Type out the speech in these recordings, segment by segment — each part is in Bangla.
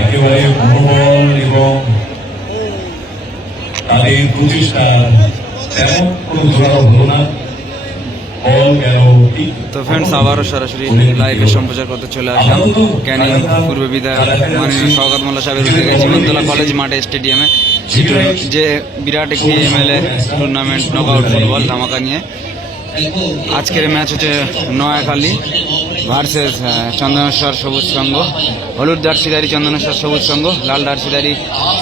একেবারে মনোবল এবং তাদের তো ফ্রেন্ডস আবারও সরাসরি লাইভে সম্প্রচার করতে চলে আসলাম। ক্যানিং পূর্ব বিধায়ক মাননীয় শওকত মোল্লা সাহেবের উদ্যোগে জীবনতলা কলেজ মাঠে স্টেডিয়ামে যে বিরাট একটি এমএলএ টুর্নামেন্ট নকআউট ফুটবল ধামাকা নিয়ে আজকের ম্যাচ হচ্ছে নয়াখালী ভার্সেস চন্দনেশ্বর সবুজ সংঘ, হলুদ ডার্সিদারি চন্দনেশ্বর সবুজ সংঘ, লাল ডার্সিদারি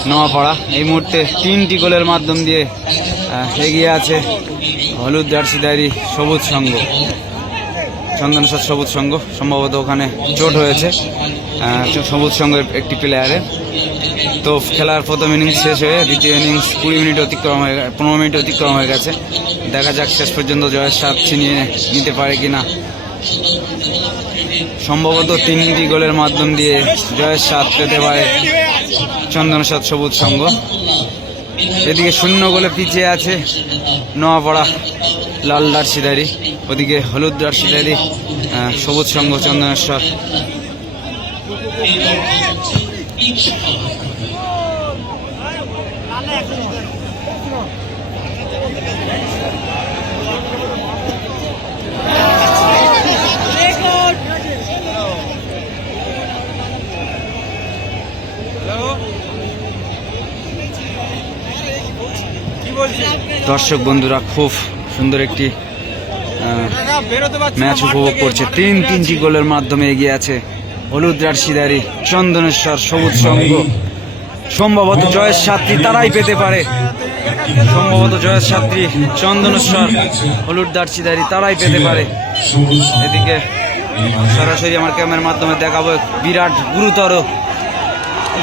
নোয়াপাড়া। এই মুহূর্তে তিনটি গোলের মাধ্যম দিয়ে এগিয়ে আছে হলুদ ডার্সিদারি সবুজ সংঘ, চন্দনেশ্বর সবুজ সংঘ। সম্ভবত ওখানে চোট হয়েছে সবুজ সংঘের একটি প্লেয়ারে তো খেলার প্রথম ইনিংস শেষ হয়ে দ্বিতীয় ইনিংস কুড়ি মিনিট অতিক্রম হয়ে গে- পনেরো মিনিট অতিক্রম হয়ে গেছে। দেখা যাক শেষ পর্যন্ত জয়ের স্বাদ ছিনিয়ে নিতে পারে কি না সম্ভবত তিনটি গোলের মাধ্যম দিয়ে জয়ের স্বাদ পেতে পারে চন্দনসাদ সবুজ সংঘ। এদিকে শূন্য গোলে পিছিয়ে আছে নোয়াপাড়া লাল ডার্সিদারি ওদিকে হলুদ ডার্সিদারি সবুজ সংঘ চন্দনেশ্বর। দর্শক বন্ধুরা, খুব সুন্দর একটি ম্যাচ উপভোগ করছে। তিন তিনটি গোলের মাধ্যমে এগিয়ে আছে হলুদ রাশিদারি চন্দনেশ্বর, সবুজ সংঘ। সম্ভবত জয়ের সাতটি তারাই পেতে পারে। সম্ভবত জয়ের সাতটি চন্দনেশ্বর, হলুদ দার্সিদারি তারাই পেতে পারে। এদিকে সরাসরি আমার ক্যামেরার মাধ্যমে দেখাবো বিরাট গুরুতর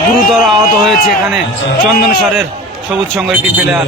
গুরুতর আহত হয়েছে এখানে চন্দনেশ্বরের সবুজ সংঘ একটি প্লেয়ার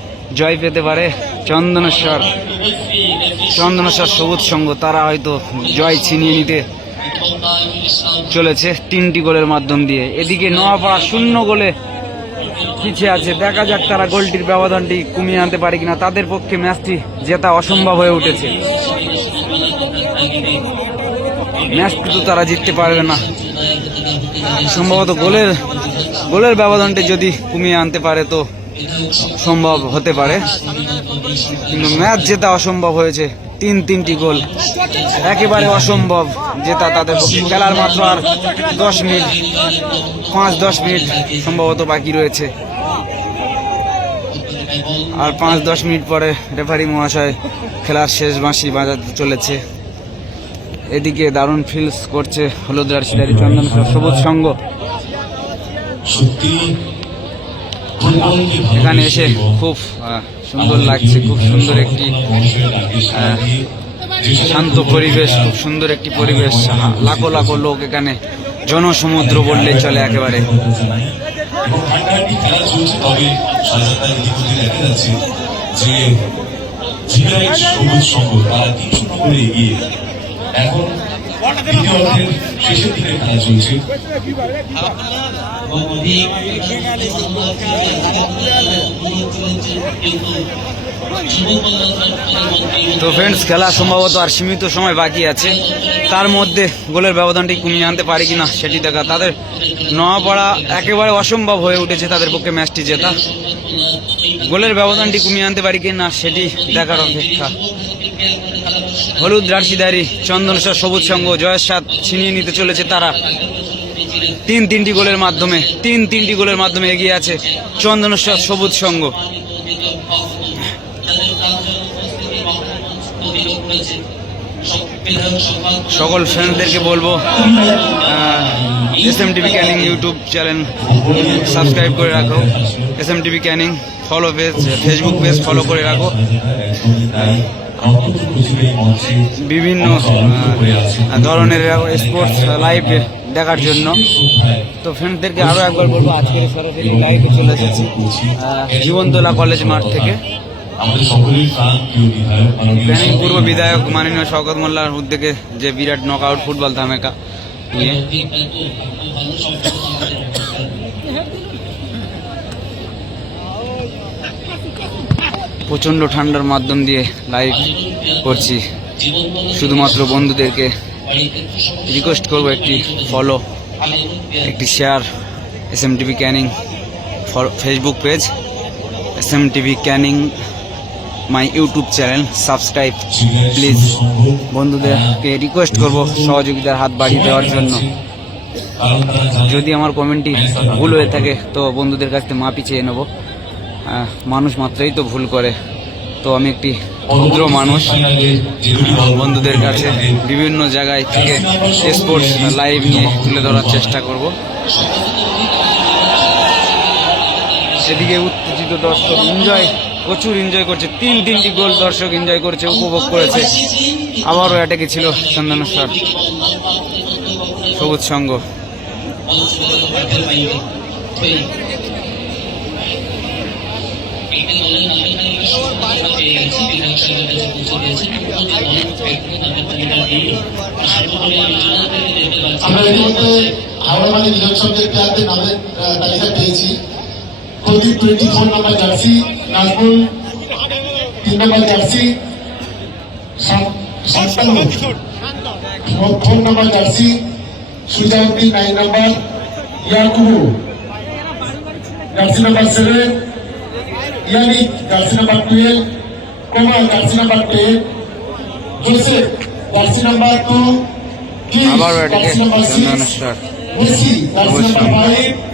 জয় পেতে পারে। চন্দনেশ্বর চন্দনেশ্বর সবুজ সংঘ তারা হয়তো জয় ছিনিয়ে নিতে চলেছে তিনটি গোলের মাধ্যম দিয়ে। এদিকে নোয়াপাড়া শূন্য গোলে পিছিয়ে আছে। দেখা যাক তারা গোলটির ব্যবধানটি কমিয়ে আনতে পারে কিনা। তাদের পক্ষে ম্যাচটি জেতা অসম্ভব হয়ে উঠেছে। ম্যাচটি তো তারা জিততে পারবে না। সম্ভবত গোলের গোলের ব্যবধানটি যদি কমিয়ে আনতে পারে তো সম্ভব হতে পারে। কিন্তু ম্যাচ জেতা অসম্ভব হয়েছে। তিন, তিনটি গোল। একেবারে অসম্ভব জেতা তাদের খেলার মাত্র আর দশ মিনিট, পাঁচ, দশ মিনিট সম্ভবত বাকি রয়েছে। আর পাঁচ, দশ মিনিট পরে রেফারি মহাশয় খেলার শেষ বাঁশি বাজাতে চলেছে। এদিকে দারুণ ফিলস করছে হলুদ রাশিদারি চন্দন সবুজ সংঘ সত্যি এখানে এসে খুব সুন্দর লাগছে, খুব সুন্দর একটি শান্ত পরিবেশ, খুব সুন্দর একটি পরিবেশ। লাখো লাখো লোক এখানে জনসমুদ্র বললেই চলে একেবারে। এখন অর্ধের শেষের দিকে খেলা চলছে। তো ফ্রেন্ডস খেলা সম্ভবত আর সীমিত সময় বাকি আছে। তার মধ্যে গোলের ব্যবধানটি কমিয়ে আনতে পারে কিনা সেটি দেখা। তাদের নোয়াপাড়া একেবারে অসম্ভব হয়ে উঠেছে তাদের পক্ষে ম্যাচটি জেতা। গোলের ব্যবধানটি কমিয়ে আনতে পারি কিনা সেটি দেখার অপেক্ষা। হলুদ রাশিদারি চন্দনেশ্বর সবুজ সংঘ জয়ের সাথ ছিনিয়ে নিতে চলেছে তারা। তিন তিনটি গোলের মাধ্যমে, তিন তিনটি গোলের মাধ্যমে এগিয়ে আছে চন্দনেশ্বর সবুজ সংঘ সকল ফ্রেন্ডদেরকে বলব S M TV Canning YouTube channel subscribe করে রাখো S M TV Canning follow page Facebook page follow করে রাখো। বিভিন্ন ধরনের স্পোর্টস লাইভ দেখার জন্য। তো ফ্রেন্ডদেরকে আরও একবার বলব, আজকের সরাসরি লাইভে চলে এসেছি জীবনতলা কলেজ মাঠ থেকে। আমাদের সকলের প্রাণ প্রিয় বিধায়ক মাননীয় পূর্ব বিধায়ক মাননীয় শওকত মোল্লার উদ্যোগে যে বিরাট নকআউট ফুটবল ধামেকা নিয়ে। প্রচণ্ড ঠান্ডার মাধ্যম দিয়ে লাইভ করছি। শুধুমাত্র বন্ধুদেরকে রিকোয়েস্ট করব একটি ফলো একটি share S M TV Canning Facebook page S M TV Canning my YouTube channel subscribe please বন্ধুদেরকে রিকোয়েস্ট করব সহযোগিতার হাত বাড়িয়ে দেওয়ার জন্য। যদি আমার কমেন্টটি ভুল হয়ে থাকে তো বন্ধুদের কাছ থেকে মাপি চেয়ে নেব। মানুষ মাত্রই তো ভুল করে। তো আমি একটি ক্ষুদ্র মানুষ। বন্ধুদের কাছে বিভিন্ন জায়গায় থেকে স্পোর্টস লাইভ নিয়ে তুলে ধরার চেষ্টা করব। সেদিকে উত্তেজিত দর্শক এনজয় প্রচুর এনজয় করছে। তিন তিনটি গোল দর্শক এনজয় করছে, উপভোগ করেছে। আবারও অ্যাটাকে ছিল চন্দনেশ্বর সবুজ সংঘ আমরা ইতিমধ্যে হাওড়াবাড়ি বিধানসভার প্লেয়ারদের নামের তালিকা পেয়েছি। Pradeep twenty four number jersey Nazmul তিন নাম্বার জার্সি সাতান্ন। Four number jersey Sujauddin nine number Yakubu. Jersey number seven Yannick jersey number twelve Komal jersey number ten Joseph jersey number two আবারও অ্যাটাকে Chandneshwar Messi, that's number five.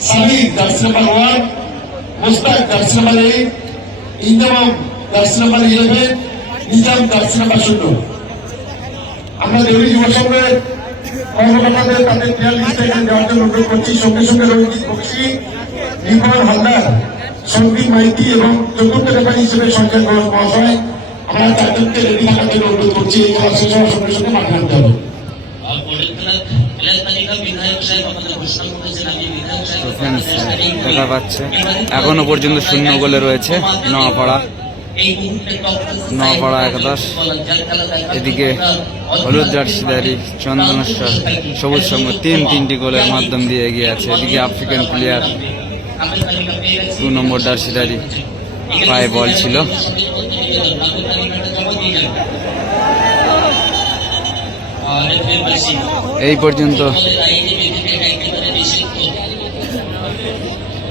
That's number one. Mustaq, that's number eight. Indamam, that's number eleven. Nizam, that's number শূন্য আমরা দেবী যুব সংঘের কর্মকর্তাদের তাদের প্লেয়ার লিস্টে দেওয়ার জন্য অনুরোধ করছি সঙ্গে সঙ্গে রঞ্জিত বক্সি নির্মল হালদার সন্দীপ মাইতি এবং চতুর্থ রেফারি হিসেবে সঞ্জয় ঘোষ মহাশয় আমরা চারজনকে রেডি থাকার জন্য অনুরোধ করছি এই সঙ্গে সঙ্গে মাঠে নামতে হবে আর পরের খেলা প্লেয়ার তালিকা বিধায়ক সাহেব আমাদের ঘোষণা করেছেন আমি friends, দেখা পাচ্ছে। এখনও পর্যন্ত শূন্য গোলে রয়েছে টপ নোয়াপাড়া একাদশ। এদিকে হলুদ জার্সিদারি চন্দনেশ্বর। সবুজ সংঘ তিন তিনটি গোলের মাধ্যম দিয়ে এগিয়ে আছে। এদিকে আফ্রিকান প্লেয়ার দু নম্বর জার্সিদারি পায়ে বল ছিল। এই পর্যন্ত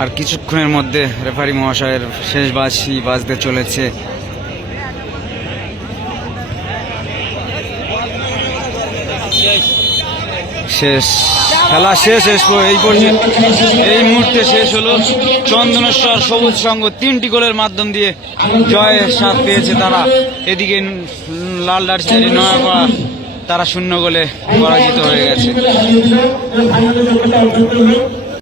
আর কিছুক্ষণের মধ্যে রেফারি মহাশয়ের শেষ বাসি বাজতে চলেছে। শেষ, খেলা শেষ এই পর্যন্ত, এই মুহূর্তে শেষ হলো চন্দনেশ্বর সবুজ সংঘ তিনটি গোলের মাধ্যম দিয়ে জয়ের স্বাদ পেয়েছে তারা। এদিকে লাল ডার্সিয়ারি নয়াপাড়া তারা শূন্য গোলে পরাজিত হয়ে গেছে।